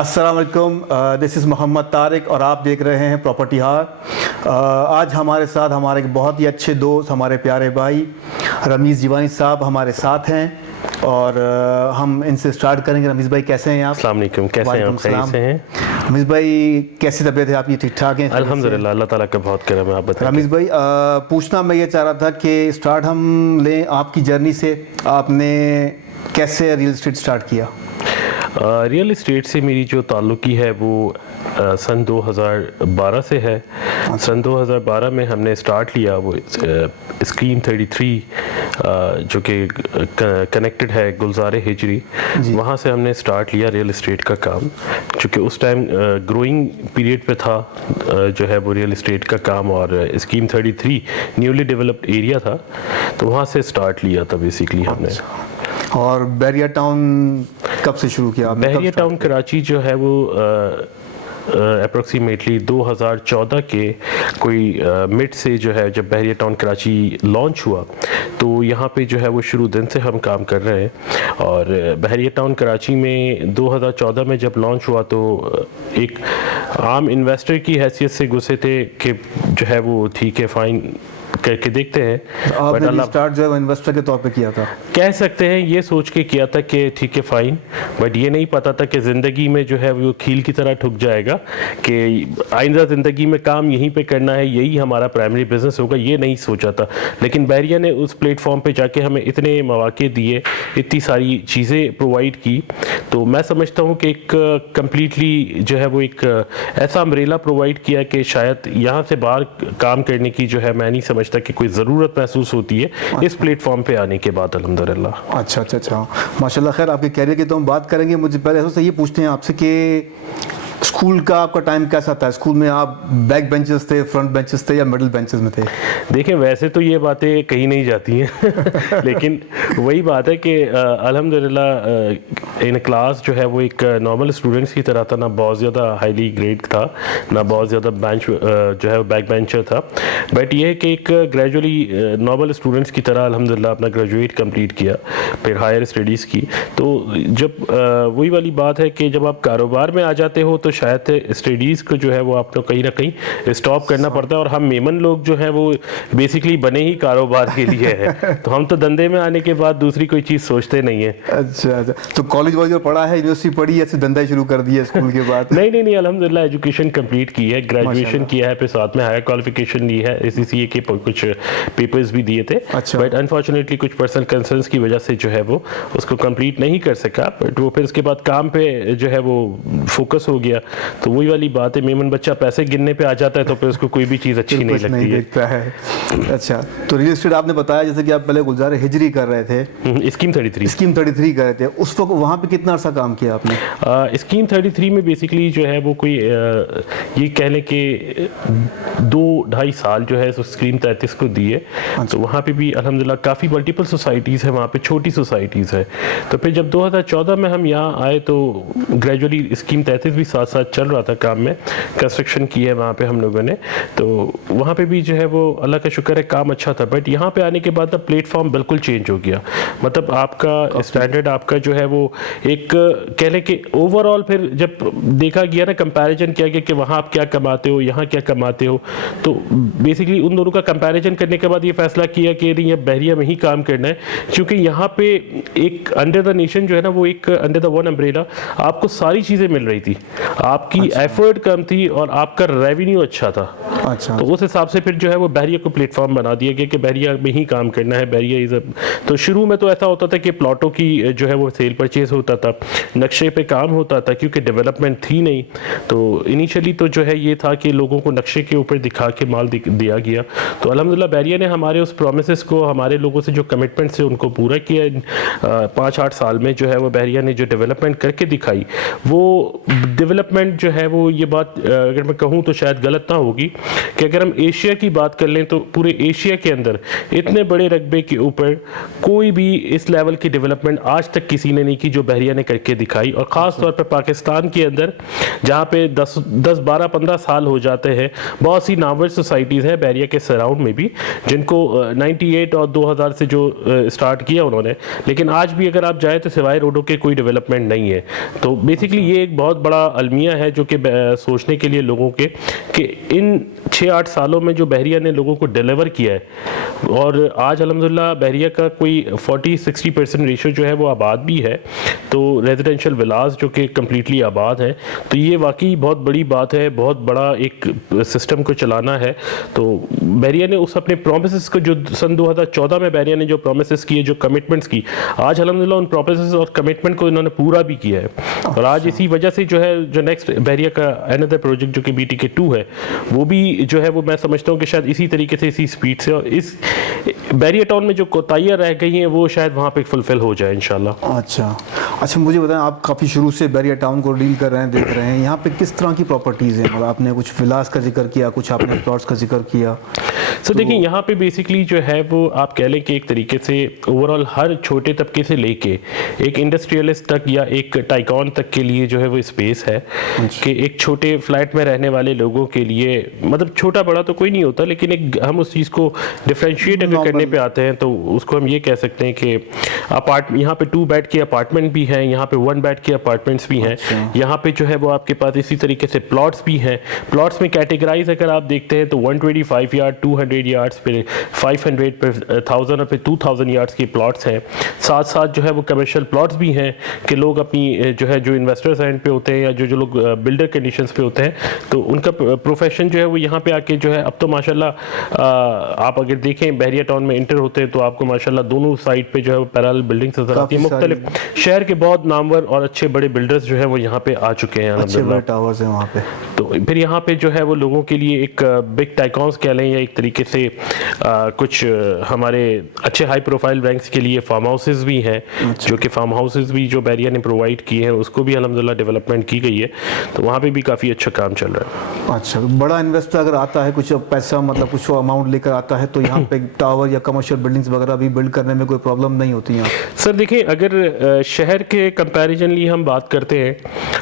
السلام علیکم، دس از محمد طارق اور آپ دیکھ رہے ہیں پراپرٹی ہار۔ آج ہمارے ساتھ ہمارے ایک بہت ہی اچھے دوست، ہمارے پیارے بھائی رمیز جیوانی صاحب ہمارے ساتھ ہیں اور ہم ان سے سٹارٹ کریں گے۔ رمیز بھائی کیسے ہیں آپ؟ السلام علیکم، کیسے ہیں آپ؟ خیریت سے ہیں؟ رمیز بھائی کیسی طبیعت ہے آپ کی؟ ٹھیک ٹھاک ہیں؟ الحمدللہ، اللہ تعالیٰ کا بہت کرم ہے۔ آپ بتائیں۔ رمیز بھائی پوچھنا میں یہ چاہ رہا تھا کہ سٹارٹ ہم لیں آپ کی جرنی سے، آپ نے کیسے ریل اسٹیٹ سٹارٹ کیا؟ ریئل اسٹیٹ سے میری جو تعلقی ہے وہ سن 2012 سے ہے۔ سن 2012 میں ہم نے سٹارٹ لیا وہ اسکیم 33 جو کہ کنیکٹڈ ہے گلزار ہجری، وہاں سے ہم نے سٹارٹ لیا ریئل اسٹیٹ کا کام، چونکہ اس ٹائم گروئنگ پیریڈ پہ تھا جو ہے وہ ریئل اسٹیٹ کا کام، اور اسکیم 33 نیولی ڈیولپڈ ایریا تھا، تو وہاں سے سٹارٹ لیا تھا بیسیکلی ہم نے۔ اور بحریہ ٹاؤن کب سے شروع کیا؟ بحریہ ٹاؤن کراچی جو ہے وہ اپروکسیمیٹلی 2014 کے کوئی مڈ سے جو ہے، جب بحریہ ٹاؤن کراچی لانچ ہوا تو یہاں پہ جو ہے وہ شروع دن سے ہم کام کر رہے ہیں۔ اور بحریہ ٹاؤن کراچی میں 2014 میں جب لانچ ہوا تو ایک عام انویسٹر کی حیثیت سے گھسے تھے کہ جو ہے وہ ٹھیک ہے فائن کر کے دیکھتے ہیں، آپ نے سٹارٹ جو ہے وہ انویسٹر کے طور پہ کیا تھا، کہہ سکتے ہیں یہ سوچ کے کیا تھا کہ ٹھیک ہے فائن، بٹ یہ نہیں پتا تھا کہ زندگی میں جو ہے وہ کھیل کی طرح ٹھک جائے گا، کہ آئندہ زندگی میں کام یہیں پہ کرنا ہے، یہی ہمارا پرائمری بزنس ہوگا، یہ نہیں سوچا تھا۔ لیکن بحریہ نے اس پلیٹ فارم پہ جا کے ہمیں اتنے مواقع دیے، اتنی ساری چیزیں پرووائڈ کی، تو میں سمجھتا ہوں کہ ایک کمپلیٹلی جو ہے وہ ایک ایسا امبریلا پرووائڈ کیا کہ شاید یہاں سے باہر کام کرنے کی جو ہے میں نہیں سمجھتا کہ کوئی ضرورت محسوس ہوتی ہے اس پلیٹ فارم پہ آنے کے بعد، الحمدللہ۔ اچھا ماشاء اللہ۔ خیر، آپ کے کیریئر کی تو ہم بات کریں گے، مجھے پہلے سے یہ پوچھتے ہیں آپ سے کہ اسکول کا آپ کا ٹائم کیسا تھا؟ اسکول میں آپ بیک بینچز تھے، فرنٹ بینچز تھے یا مڈل بینچز میں تھے؟ دیکھیں ویسے تو یہ باتیں کہیں نہیں جاتی ہیں لیکن وہی بات ہے کہ الحمدللہ ان کلاس جو ہے وہ ایک نارمل اسٹوڈنٹس کی طرح تھا، نہ بہت زیادہ ہائیلی گریڈ تھا، نہ بہت زیادہ بینچ جو ہے بیک بینچر تھا، بٹ یہ ہے کہ ایک گریجولی نارمل اسٹوڈنٹس کی طرح الحمدللہ اپنا گریجویٹ کمپلیٹ کیا، پھر ہائر اسٹڈیز کی۔ تو جب وہی والی بات ہے کہ جب آپ کاروبار میں آ جاتے ہو تو شاید اسٹڈیز کو جو ہے وہ آپ کو کہیں نہ کہیں اسٹاپ کرنا پڑتا ہے، اور ہم میمن لوگ جو ہیں وہ بیسیکلی بنے ہی کاروبار کے لیے ہے، تو ہم تو دندے میں آنے کے بعد دوسری کوئی چیز سوچتے نہیں ہیں۔ اچھا، تو کالج جو پڑھا ہے، یونیورسٹی پڑھی ہے، دھندا شروع کر دیا اسکول کے بعد؟ نہیں، الحمدللہ ایجوکیشن کمپلیٹ کی ہے، گریجویشن کیا ہے، پھر ساتھ میں ہائر کوالیفیکیشن لی ہے، ACCA کے کچھ پیپرز بھی دیے تھے، بٹ انفارچونیٹلی کچھ پرسنل کنسرنس کی وجہ سے جو ہے وہ اس کو کمپلیٹ نہیں کر سکا، بٹ وہ پھر اس کے بعد کام پہ جو ہے وہ فوکس ہو گیا۔ تو وہی والی بات ہے، میمن بچہ پیسے گننے پہ آ جاتا ہے تو پھر اس کو کوئی بھی چیز اچھی نہیں لگتی ہے۔ اچھا، تو ریل اسٹیٹ آپ نے بتایا جیسے کہ آپ پہلے گلزار ہجری کر رہے تھے، اسکیم 33 کر رہے تھے، اس وقت وہاں پہ کتنا عرصہ کام کیا آپ نے؟ اسکیم 33 میں بیسیکلی جو ہے وہ کوئی یہ کہہ لیں کہ 2-2.5 سال جو ہے اسکیم 33 کو دیے، تو وہاں پہ بھی الحمدللہ کافی ملٹیپل سوسائٹیز ہیں، وہاں پہ چھوٹی سوسائٹیز ہیں۔ تو پھر جب 2014 میں ہم یہاں آئے تو گریجولی اسکیم 33 بھی ساتھ ساتھ چل رہا تھا کام میں، کنسٹرکشن کی ہے وہاں پہ ہم لوگوں نے، تو وہاں پہ بھی جو ہے وہ اللہ کا شکر ہے کام اچھا تھا، بٹ یہاں پہ آنے کے بعد اب پلیٹ فارم بالکل چینج ہو گیا، مطلب آپ کا اسٹینڈرڈ آپ کا جو ہے وہ ایک کہہ لیں کہ اوور آل پھر جب دیکھا گیا نا، کمپیریزن کیا گیا کہ وہاں آپ کیا کماتے ہو، یہاں کیا کماتے ہو، تو بیسیکلی ان دونوں کا کمپیریزن کرنے کے بعد یہ فیصلہ کیا کہ نہیں اب بحریہ میں ہی کام کرنا ہے، کیونکہ یہاں پہ ایک انڈر دا نیشن جو ہے نا وہ ایک انڈر دا ون امبریلا آپ کو ساری چیزیں مل رہی تھی، آپ کی ایفرٹ کم تھی اور آپ کا ریونیو اچھا تھا، تو اس حساب سے پھر جو ہے وہ بحریہ کو پلیٹ فارم بنا دیا گیا کہ بحریہ میں ہی کام کرنا ہے۔ بحریہ تو شروع میں تو ایسا ہوتا تھا کہ پلاٹوں کی جو ہے وہ سیل پرچیز ہوتا تھا، نقشے پہ کام ہوتا تھا، کیونکہ ڈیولپمنٹ تھی نہیں، تو انیشلی تو جو ہے یہ تھا کہ لوگوں کو نقشے کے اوپر دکھا کے مال دیا گیا، تو الحمدللہ بحریہ نے ہمارے اس پرومسز کو، ہمارے لوگوں سے جو کمٹمنٹ سے ان کو پورا کیا۔ 5-8 سال میں جو ہے وہ بحریہ نے جو ڈیولپمنٹ کر کے دکھائی، وہ ڈیولپ ڈیولپمنٹ جو ہے وہ یہ بات اگر میں کہوں تو شاید غلط نہ ہوگی کہ اگر ہم ایشیا کی بات کر لیں تو پورے ایشیا کے اندر اتنے بڑے رقبے کے اوپر کوئی بھی اس لیول کی ڈیولپمنٹ آج تک کسی نے نہیں کی جو بحریہ نے کر کے دکھائی. اور خاص طور پر پاکستان کے اندر جہاں پہ 10-12-15 سال ہو جاتے ہیں, بہت سی نامور سوسائٹیز ہیں بحریہ کے سراؤنڈ میں بھی جن کو 98 اور 2000 سے جو اسٹارٹ کیا انہوں نے, لیکن آج بھی اگر آپ جائیں تو سوائے روڈوں کے کوئی ڈیولپمنٹ نہیں ہے. تو بیسیکلی یہ ایک بہت بڑا المیہ ہے جو کہ سوچنے کے لیے لوگوں کے کہ ان 6-8 سالوں میں جو بحریہ نے لوگوں کو ڈیلیور کیا ہے, اور آج الحمدللہ بحریہ کا کوئی 40-60% ریشو جو ہے وہ آباد بھی ہے, تو ریزیڈینشیل ولاز جو کہ کمپلیٹلی آباد ہیں, تو یہ واقعی بہت بڑی بات ہے, بہت بڑا ایک سسٹم کو چلانا ہے. تو بحریہ نے اس اپنے پرومسز کو جو سن 2014 میں بحریہ نے جو پرومسز کیے, جو کمٹمنٹس کی, آج الحمدللہ ان پرومسز اور کمٹمنٹ کو انہوں نے پورا بھی کیا ہے. اور آج اسی وجہ سے جو ہے جو نیکسٹ بحریہ کا another پروجیکٹ جو کہ BTK2 ہے وہ بھی جو ہے وہ میں سمجھتا ہوں کہ شاید اسی طریقے سے اسی سپیڈ سے, اور اس بحریہ ٹاؤن میں جو کوتاہیاں رہ گئی ہیں وہ شاید وہاں پہ فلفل ہو جائے انشاءاللہ. اچھا مجھے بتائیں, آپ کافی شروع سے بحریہ ٹاؤن کو ڈیل کر رہے ہیں, دیکھ رہے ہیں, یہاں پہ کس طرح کی پراپرٹیز ہیں؟ مطلب آپ نے کچھ ولاز کا ذکر کیا, کچھ آپ نے پلاٹس کا ذکر کیا. سر دیکھیں یہاں پہ بیسکلی جو ہے وہ آپ کہہ لیں کہ ایک طریقے سے اوورآل ہر چھوٹے طبقے سے لے کے ایک انڈسٹریلسٹ تک یا ایک ٹائکون تک کے لیے جو ہے وہ اسپیس ہے کہ ایک چھوٹے فلیٹ میں رہنے والے لوگوں کے لیے, مطلب چھوٹا بڑا تو کوئی نہیں ہوتا, لیکن ایک ہم اس چیز کو ڈفرینشیٹ اگر کرنے پہ آتے ہیں تو اس کو ہم یہ کہہ سکتے ہیں کہ یہاں پہ 2 بیڈ کے اپارٹمنٹ بھی ہیں, یہاں پہ 1 بیڈ کے اپارٹمنٹس بھی ہیں, یہاں پہ جو ہے وہ آپ کے پاس اسی طریقے سے پلاٹس بھی ہیں. پلاٹس میں کیٹیگرائز اگر آپ دیکھتے ہیں تو 125 یارڈ, 200 یارڈس, پھر 500 پہ 1000 اور پھر 2000 یارڈس کے پلاٹس ہیں. ساتھ ساتھ جو ہے وہ کمرشل پلاٹس بھی ہیں کہ لوگ اپنی جو ہے جو انویسٹرز اینڈ پہ ہوتے ہیں یا جو لوگ بلڈر کنڈیشنز پہ ہوتے ہیں تو ان کا پروفیشن جو ہے وہ یہاں پہ آ کے جو ہے اب تو ماشاءاللہ آپ اگر دیکھیں بحریہ ٹاؤن میں انٹر ہوتے ہیں تو آپ کو ماشاءاللہ دونوں سائڈ پہ جو ہے وہ پیرالل بلڈنگز نظر آتی ہیں. مختلف شہر کے بہت نامور اور اچھے بڑے بلڈرز جو ہے وہ یہاں پہ آ چکے ہیں, اچھے بڑے ٹاورز ہیں وہاں پہ. تو پھر یہاں پہ جو ہے وہ لوگوں کے لیے ایک بگ ٹائکونز کہہ لیں یا ایک طریقے سے کچھ ہمارے اچھے ہائی پروفائل بینکس کے لیے فارم ہاؤسز بھی ہیں, جو کہ فارم ہاؤسز بھی جو بحریہ نے پرووائڈ کیے ہیں اس کو بھی الحمدللہ ڈیولپمنٹ کی گئی ہے, تو وہاں پہ بھی کافی اچھا کام چل رہا ہے. اچھا, بڑا انویسٹر اگر آتا ہے کچھ پیسہ مطلب کچھ اماؤنٹ لے کر آتا ہے تو یہاں پہ ٹاور یا کمرشل بلڈنگز وغیرہ بھی بلڈ کرنے میں کوئی پرابلم نہیں ہوتی ہیں؟ سر دیکھیں اگر شہر کے کمپیریزنلی ہم بات کرتے ہیں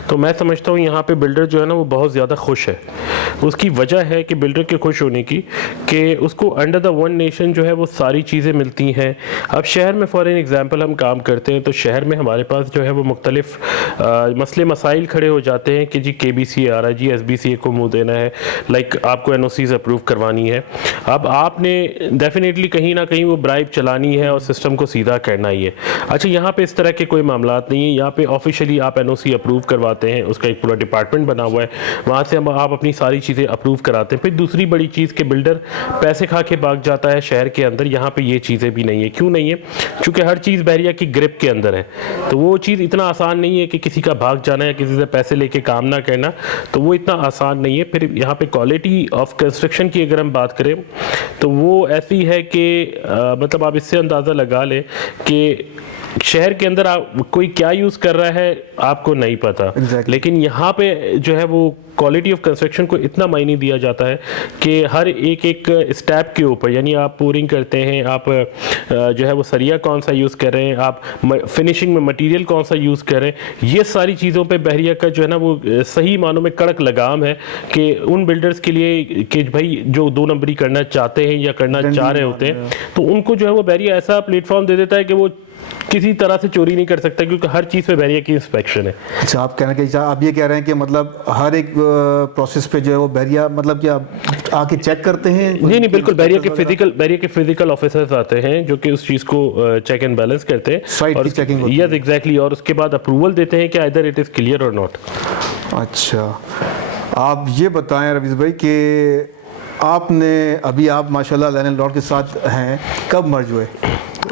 تو میں سمجھتا ہوں یہاں پہ بلڈر جو ہے نا وہ بہت زیادہ خوش ہے. اس کی وجہ ہے کہ بلڈر کے خوش ہونے کی کہ اس کو انڈر دا ون نیشن جو ہے وہ ساری چیزیں ملتی ہیں. اب شہر میں فار این ایگزامپل ہم کام کرتے ہیں تو شہر میں ہمارے پاس جو ہے وہ مختلف مسئلے مسائل کھڑے ہو جاتے ہیں کہ جی KBCA آ رہا ہے, جی SBCA کو منہ دینا ہے, لائک آپ کو NOCs اپروو کروانی ہے. اب آپ نے ڈیفینیٹلی کہیں نہ کہیں وہ برائب چلانی ہے اور سسٹم کو سیدھا کرنا ہی ہے. اچھا یہاں پہ اس طرح کے کوئی معاملات نہیں ہیں, یہاں پہ آفیشلی آپ NOC اپروو کرواتے ہیں, اس کا ایک پورا ڈپارٹمنٹ بنا ہوا ہے, وہاں سے آپ اپنی ساری چیزیں اپروو کراتے ہیں. پھر دوسری بڑی چیز کہ بلڈر پیسے کھا کے بھاگ جاتا ہے شہر کے اندر, یہاں پہ یہ چیزیں بھی نہیں ہے. کیوں نہیں ہے؟ چونکہ ہر چیز بحریہ کی گرپ کے اندر ہے, تو وہ چیز اتنا آسان نہیں ہے کہ کسی کا بھاگ جانا یا کسی سے پیسے لے کے کام نہ کرنا, تو وہ اتنا آسان نہیں ہے. پھر یہاں پہ کوالٹی آف کنسٹرکشن کی اگر ہم بات کریں تو وہ ایسی ہے کہ مطلب آپ اس سے اندازہ لگا لیں کہ شہر کے اندر کوئی کیا یوز کر رہا ہے آپ کو نہیں پتا, لیکن یہاں پہ جو ہے وہ کوالٹی آف کنسٹرکشن کو اتنا معنی دیا جاتا ہے کہ ہر ایک اسٹیپ کے اوپر, یعنی آپ پورنگ کرتے ہیں, آپ جو ہے وہ سریا کون سا یوز کر رہے ہیں, آپ فنیشنگ میں مٹیریل کون سا یوز کر رہے ہیں, یہ ساری چیزوں پہ بحریہ کا جو ہے نا وہ صحیح معنوں میں کڑک لگام ہے کہ ان بلڈرز کے لیے کہ بھائی جو 2 نمبری کرنا چاہتے ہیں یا کرنا چاہ رہے ہوتے ہیں تو ان کو جو ہے وہ بحریہ ایسا پلیٹ فارم دے دیتا ہے کہ وہ کسی طرح سے چوری نہیں کر سکتا کیونکہ ہر چیز پہ بحریہ کی انسپیکشن ہے. اچھا آپ کہنا کہ آپ یہ کہہ رہے ہیں کہ مطلب ہر ایک پروسیس پہ جو ہے وہ بحریہ مطلب کیا آ کے چیک کرتے ہیں؟ نہیں بالکل, بحریہ کے فزیکل آفیسرز آتے ہیں جو کہ اس چیز کو چیک اینڈ بیلنس کرتے ہیں, سائٹ کی چیکنگ ہوتی ہے. یس ایگزیکٹلی, اور اس کے بعد اپروول دیتے ہیں کہ ایدر اٹ از کلیئر اور ناٹ. اچھا آپ یہ بتائیں رویز بھائی کہ آپ نے ابھی آپ ماشاءاللہ لینڈ لارڈ کے ساتھ ہیں, کب مرج ہوئے؟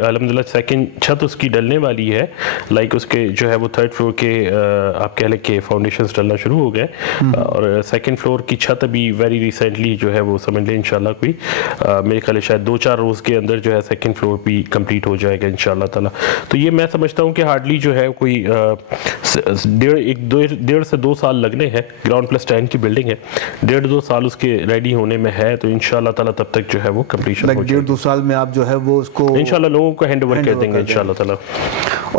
الحمدللہ سیکنڈ چھت اس کی ڈلنے والی ہے. لائک اس کے جو ہے وہ تھرڈ فلور کے آپ کہہ لیں کہ فاؤنڈیشنز ڈلنا شروع ہو گئے, اور سیکنڈ فلور کی چھت ابھی ویری ریسنٹلی جو ہے وہ سمجھ لیں انشاءاللہ کوئی میرے خیال ہے شاید 2-4 روز کے اندر جو ہے سیکنڈ فلور بھی کمپلیٹ ہو جائے گا انشاءاللہ تعالیٰ. تو یہ میں سمجھتا ہوں کہ ہارڈلی جو ہے کوئی 1.5 سے 2 سال لگنے ہیں. گراؤنڈ پلس 10 کی بلڈنگ ہے, 1.5-2 سال اس کے ریڈی ہونے میں ہے, تو انشاءاللہ تعالیٰ تب تک جو ہے وہ کمپلیشن ہو جائے گا. 1.5-2 سال میں آپ جو ہے وہ اس کو انشاءاللہ لوگوں کو ہینڈ اوور کر دیں گے انشاءاللہ تعالیٰ.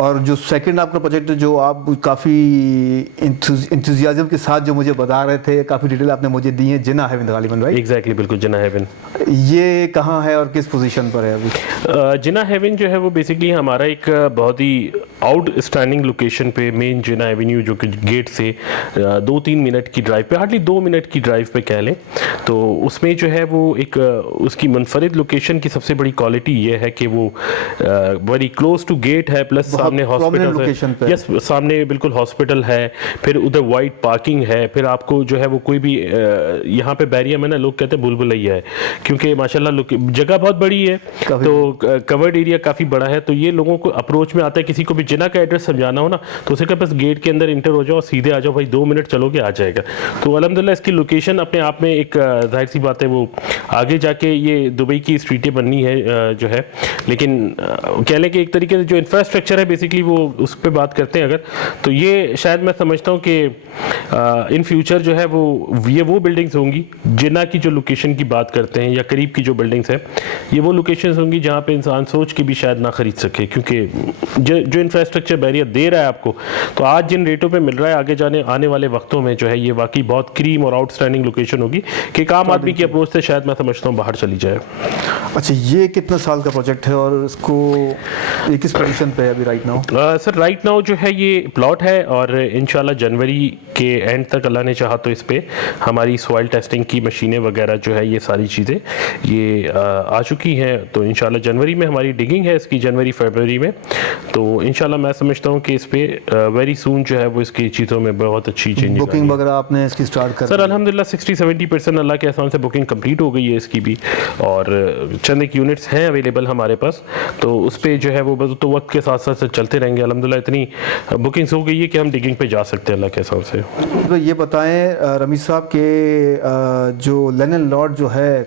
اور جو سیکنڈ آپ کا پروجیکٹ جو آپ کافی انتھوزیازم کے ساتھ جو مجھے بتا رہے تھے, کافی ڈیٹیل آپ نے مجھے دی ہیں, جنا ہیون غالباً, رائٹ؟ ایگزیکٹلی, بالکل جنا ہیون. یہ کہاں ہے اور کس پوزیشن پر ہے ابھی؟ جنا ہیون جو ہے وہ بیسکلی ہمارا ایک بہت ہی آؤٹ اسٹینڈنگ لوکیشن پہ, مین جنا ایونیو جو کہ گیٹ سے 2-3 منٹ کی ڈرائیو پہ, ہارڈلی 2 منٹ کی ڈرائیو پہ کہہ لیں. تو اس میں جو ہے وہ ایک اس کی منفرد لوکیشن کی سب سے بڑی کوالٹی یہ ہے کہ وہ ویری کلوز ٹو گیٹ ہے, پلس سامنے ہاسپٹل ہے. یس, سامنے بالکل ہاسپٹل ہے, پھر ادھر وائڈ پارکنگ ہے, پھر آپ کو جو ہے وہ کوئی بھی یہاں پہ بیریا میں نا لوگ کہتے ہیں بلبلیا ہے, کیونکہ ماشاءاللہ جگہ بہت بڑی ہے, تو کورڈ ایریا کافی بڑا ہے. تو یہ لوگوں کو اپروچ میں آتا ہے, کسی کو بھی جنا کا ایڈریس سمجھانا ہو نا تو اسے کہ بس گیٹ کے اندر انٹر ہو جاؤ, سیدھے آ جاؤ بھائی, 2 منٹ چلو گے آ جائے گا. تو الحمدللہ اس کی لوکیشن اپنے آپ میں ایک ظاہر سی بات ہے, وہ آگے جا کے یہ دبئی کی اسٹریٹیں بننی ہے جو ہے, لیکن کہہ لیں کہ ایک طریقے سے جو انفراسٹرکچر ہے بیسکلی وہ اس پہ بات کرتے ہیں اگر, تو یہ شاید میں سمجھتا ہوں کہ ان فیوچر جو ہے وہ بلڈنگز ہوں گی جنا کی جو لوکیشن کی بات کرتے ہیں, یا قریب کی جو بلڈنگز ہیں, یہ وہ لوکیشنز ہوں گی جہاں پہ انسان سوچ کے بھی شاید نہ خرید سکے, کیونکہ جو انفراسٹرکچر بیریا دے رہا ہے آپ کو, تو آج جن ریٹوں پہ مل رہا ہے آگے آنے والے وقتوں میں جو ہے یہ واقعی بہت کریم اور آؤٹ اسٹینڈنگ لوکیشن ہوگی کہ ایک عام آدمی کی اپروچ سے شاید میں سمجھتا ہوں باہر چلی جائے. اچھا, یہ کتنا سال کا پروجیکٹ ہے اور اس کو یہ کس پوزیشن پہ ہے ابھی رائٹ ناؤ؟ سر رائٹ ناؤ جو ہے یہ پلاٹ ہے, اور انشاءاللہ جنوری کے اینڈ تک اللہ نے چاہا تو اس پہ ہماری سوائل ٹیسٹنگ کی مشینیں وغیرہ جو ہے یہ ساری چیزیں یہ آ چکی ہیں. تو انشاءاللہ جنوری میں ہماری ڈگنگ ہے اس کی, جنوری فروری میں. تو انشاءاللہ میں سمجھتا ہوں کہ اس پہ ویری سون جو ہے وہ اس کی چیزوں میں بہت اچھی چینج. بکنگ وغیرہ آپ نے اس کی سٹارٹ کر سر الحمدللہ 60-70% اللہ کے احسان سے بکنگ کمپلیٹ ہو گئی ہے اس کی بھی, اور چند ایک یونٹس ہیں اویلیبل ہمارے پاس, تو اس پہ جو ہے وہ تو وقت کے ساتھ ساتھ چلتے رہیں گے. الحمدللہ اتنی بکنگز ہو گئی ہے کہ ہم ڈگنگ پہ جا سکتے ہیں اللہ کے احسان سے. تو یہ بتائیں رمیز صاحب کہ جو لینن لارڈ جو ہے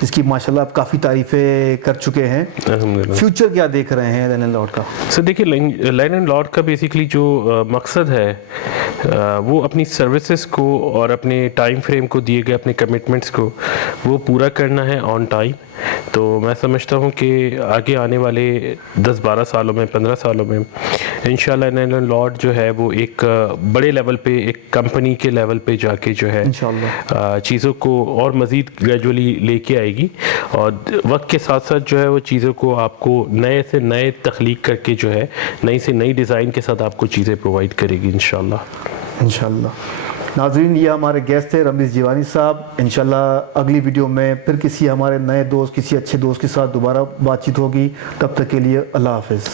جس کی ماشاءاللہ آپ کافی تعریفیں کر چکے ہیں, فیوچر کیا دیکھ رہے ہیں لینن لارڈ کا؟ سر دیکھیے لینن لارڈ کا بیسکلی جو مقصد ہے وہ اپنی سروسز کو اور اپنے ٹائم فریم کو دیے گئے اپنے کمٹمنٹس کو وہ پورا کرنا ہے آن ٹائم. تو میں سمجھتا ہوں کہ آگے آنے والے 10-12 سالوں میں 15 سالوں میں انشاءاللہ لینن لارڈ جو ہے وہ ایک بڑے لیول پہ ایک کمپنی کے لیول پہ جا کے جو ہے چیزوں کو اور مزید گریجولی لے کے آئے گی, اور وقت کے ساتھ ساتھ جو ہے وہ چیزوں کو آپ کو نئے سے نئے تخلیق کر کے جو ہے نئی سے نئی ڈیزائن کے ساتھ آپ کو چیزیں پرووائڈ کرے گی انشاءاللہ. انشاءاللہ. ناظرین, یہ ہمارے گیسٹ تھے رمیز جیوانی صاحب. انشاءاللہ اگلی ویڈیو میں پھر کسی ہمارے نئے دوست, کسی اچھے دوست کے ساتھ دوبارہ بات چیت ہوگی. تب تک کے لیے اللہ حافظ.